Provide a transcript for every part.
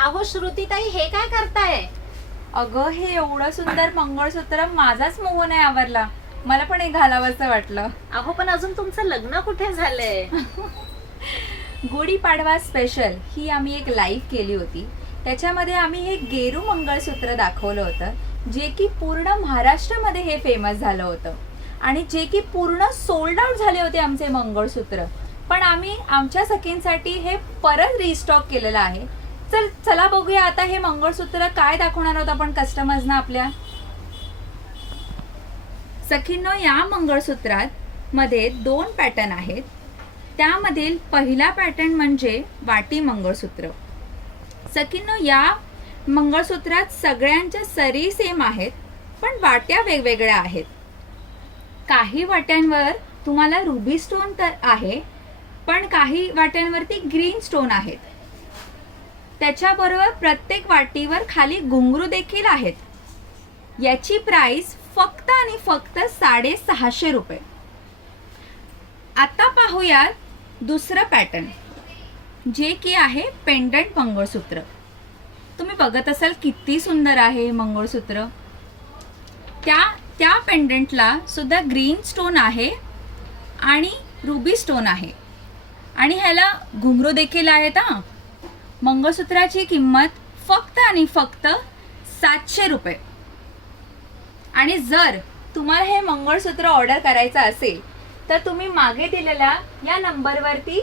अहो श्रुतीताई, हे काय करताय? अगं, हे एवढं सुंदर मंगळसूत्र माझाच मोह नाही आवरला. मला पण हे घालावंसं वाटलं. अहो पण अजून तुमचं लग्न कुठे झालंय? गुढीपाडवा स्पेशल ही आम्ही एक लाईव्ह केली होती. त्याच्यामध्ये आम्ही हे गेरू मंगळसूत्र दाखवलं होतं, जे की पूर्ण महाराष्ट्रामध्ये हे फेमस झालं होतं आणि जे की पूर्ण सोल्ड आउट झाले होते आमचे मंगळसूत्र. पण आम्ही आमच्या सखींसाठी हे परत रिस्टॉक केलेलं आहे. चला बघूया आता हे मंगळसूत्र काय दाखवणार आहोत आपण कस्टमर्सना आपल्या. सखींनो, या मंगळसूत्रात मध्ये 2 पॅटर्न आहेत. त्यामधील पहिला पॅटर्न म्हणजे वाटी मंगळसूत्र. सखींनो, या मंगळसूत्रात सगळ्यांच्या सरी सेम आहेत, पण वाट्या वेगवेगळ्या आहेत. काही वाट्यांवर तुम्हाला रुबी स्टोन तर आहे, पण काही वाट्यांवरती ग्रीन स्टोन आहेत. त्याच्याबरोबर प्रत्येक वाटीवर खाली घुंगरू देखील आहेत. याची प्राइस फक्त आणि फक्त 650 रुपये. आता पाहूयात दुसरं पॅटर्न, जे की आहे पेंडंट मंगळसूत्र. तुम्ही बघत असाल किती सुंदर आहे हे मंगळसूत्र. त्या पेंडंटला सुद्धा ग्रीन स्टोन आहे आणि रुबी स्टोन आहे आणि ह्याला घुंगरू देखील आहेत. मंगळसूत्राची किंमत फक्त आणि फक्त 700 रुपये. आणि जर तुम्हाला हे मंगळसूत्र ऑर्डर करायचं असेल तर तुम्ही मागे दिलेल्या या नंबरवरती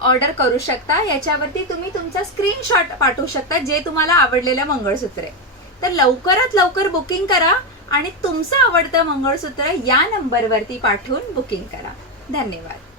ऑर्डर करू शकता. याच्यावरती तुम्ही तुमचा स्क्रीनशॉट पाठवू शकता जे तुम्हाला आवडलेलं मंगळसूत्र आहे. तर लवकरात लवकर बुकिंग करा आणि तुमचं आवडतं मंगळसूत्र या नंबरवरती पाठवून बुकिंग करा. धन्यवाद.